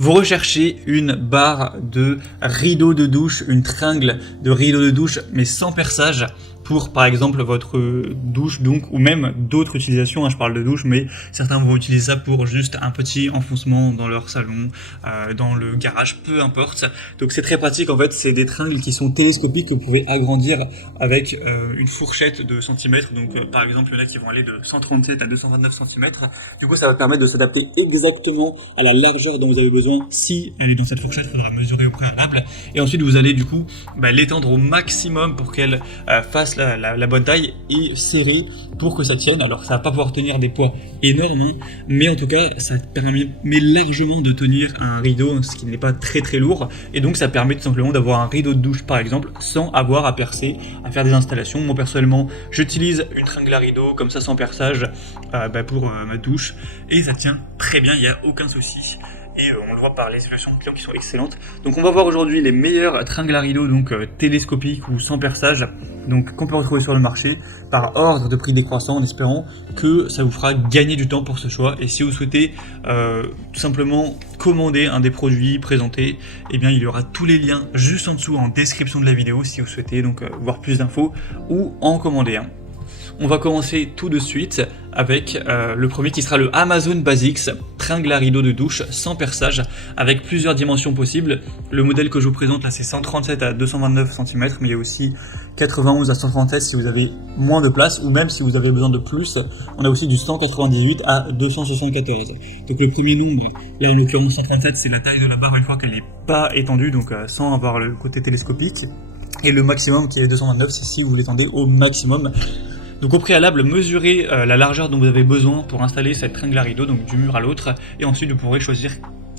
Vous recherchez une barre de rideau de douche, une tringle de rideau de douche, mais sans perçage, pour par exemple votre douche donc, ou même d'autres utilisations, hein, je parle de douche, mais certains vont utiliser ça pour juste un petit enfoncement dans leur salon, dans le garage, peu importe. Donc c'est très pratique en fait, c'est des tringles qui sont télescopiques que vous pouvez agrandir avec une fourchette de centimètres, donc par exemple il y en a qui vont aller de 137 à 229 centimètres. Du coup ça va permettre de s'adapter exactement à la largeur dont vous avez besoin. Si elle est dans cette fourchette, il faudra mesurer au préalable. Et ensuite, vous allez du coup l'étendre au maximum pour qu'elle fasse la bonne taille et serrer pour que ça tienne. Alors, ça va pas pouvoir tenir des poids énormes, hein, mais en tout cas, ça permet largement de tenir un rideau, ce qui n'est pas très très lourd. Et donc, ça permet tout simplement d'avoir un rideau de douche, par exemple, sans avoir à percer, à faire des installations. Moi, personnellement, j'utilise une tringle à rideau, comme ça, sans perçage, pour ma douche. Et ça tient très bien, il n'y a aucun souci. Et on le voit par les solutions clients qui sont excellentes. Donc on va voir aujourd'hui les meilleurs tringles à rideaux donc télescopiques ou sans perçage, donc qu'on peut retrouver sur le marché par ordre de prix décroissant, en espérant que ça vous fera gagner du temps pour ce choix. Et si vous souhaitez tout simplement commander un des produits présentés, eh bien il y aura tous les liens juste en dessous en description de la vidéo si vous souhaitez donc voir plus d'infos ou en commander un. On va commencer tout de suite avec le premier qui sera le Amazon Basics, tringle à rideau de douche sans perçage avec plusieurs dimensions possibles. Le modèle que je vous présente là c'est 137 à 229 cm, mais il y a aussi 91 à 137 si vous avez moins de place ou même si vous avez besoin de plus. On a aussi du 198 à 274. Donc le premier nombre, là en l'occurrence 137, c'est la taille de la barre une fois qu'elle n'est pas étendue, donc sans avoir le côté télescopique. Et le maximum qui est 229, c'est si vous l'étendez au maximum. Donc au préalable, mesurez la largeur dont vous avez besoin pour installer cette tringle à rideau, donc du mur à l'autre, et ensuite vous pourrez choisir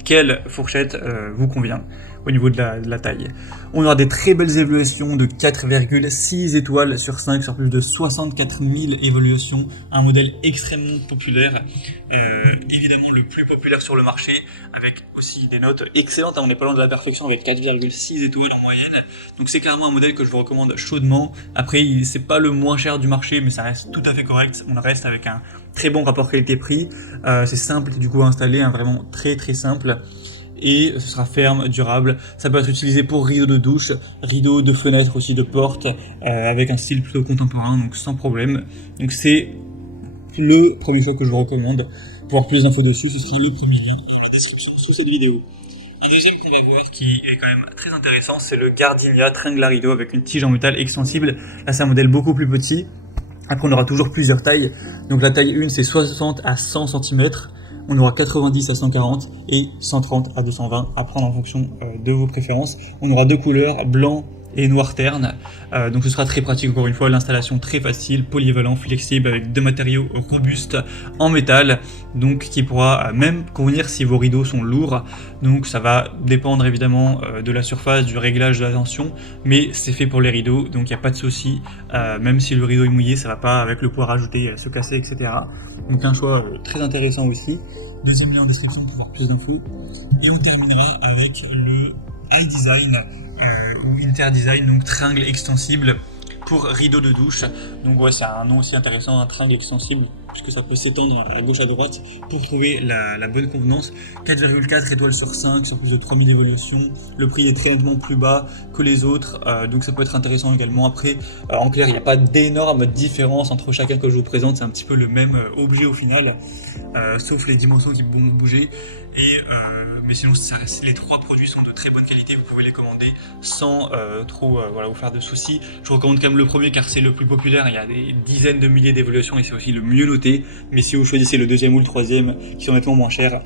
quelle fourchette vous convient au niveau de la taille. On aura des très belles évaluations de 4,6 étoiles sur 5 sur plus de 64 000 évaluations, un modèle extrêmement populaire, évidemment le plus populaire sur le marché, avec aussi des notes excellentes, on n'est pas loin de la perfection avec 4,6 étoiles en moyenne, donc c'est clairement un modèle que je vous recommande chaudement. Après c'est pas le moins cher du marché, mais ça reste tout à fait correct, on reste avec un très bon rapport qualité-prix, c'est simple du coup à installer, hein, vraiment très très simple. Et ce sera ferme, durable. Ça peut être utilisé pour rideaux de douche, rideaux de fenêtre aussi, de porte, avec un style plutôt contemporain, donc sans problème. Donc c'est le premier choix que je vous recommande. Pour avoir plus d'infos dessus, ce sera le premier lien dans la description sous cette vidéo. Un deuxième qu'on va voir qui est quand même très intéressant, c'est le Gardenia tringle à rideau avec une tige en métal extensible. Là c'est un modèle beaucoup plus petit. Après on aura toujours plusieurs tailles. Donc la taille 1 c'est 60 à 100 cm. On aura 90 à 140 et 130 à 220 à prendre en fonction de vos préférences. On aura deux couleurs, blanc et noir terne. Donc ce sera très pratique encore une fois, l'installation très facile, polyvalent, flexible avec deux matériaux robustes en métal, donc qui pourra même convenir si vos rideaux sont lourds. Donc ça va dépendre évidemment de la surface, du réglage de la tension, mais c'est fait pour les rideaux, donc il n'y a pas de souci. Même si le rideau est mouillé, ça va pas avec le poids rajouté se casser, etc. Donc un choix très intéressant aussi. Deuxième lien en description pour voir plus d'infos. Et on terminera avec le iDesign ou InterDesign, donc tringle extensible pour rideau de douche. Donc ouais, c'est un nom aussi intéressant, un tringle extensible, puisque ça peut s'étendre à gauche à droite pour trouver la bonne convenance. 4,4 étoiles sur 5 sur plus de 3000 évaluations. Le prix est très nettement plus bas que les autres, donc ça peut être intéressant également. Après, en clair, il n'y a pas d'énorme différence entre chacun que je vous présente, c'est un petit peu le même objet au final, sauf les dimensions qui vont bouger. Mais sinon, les trois produits sont de très bonne qualité, vous pouvez les commander sans trop vous faire de soucis. Je recommande quand même le premier car c'est le plus populaire, il y a des dizaines de milliers d'évaluations et c'est aussi le mieux noté. Mais si vous choisissez le deuxième ou le troisième qui sont nettement moins chers,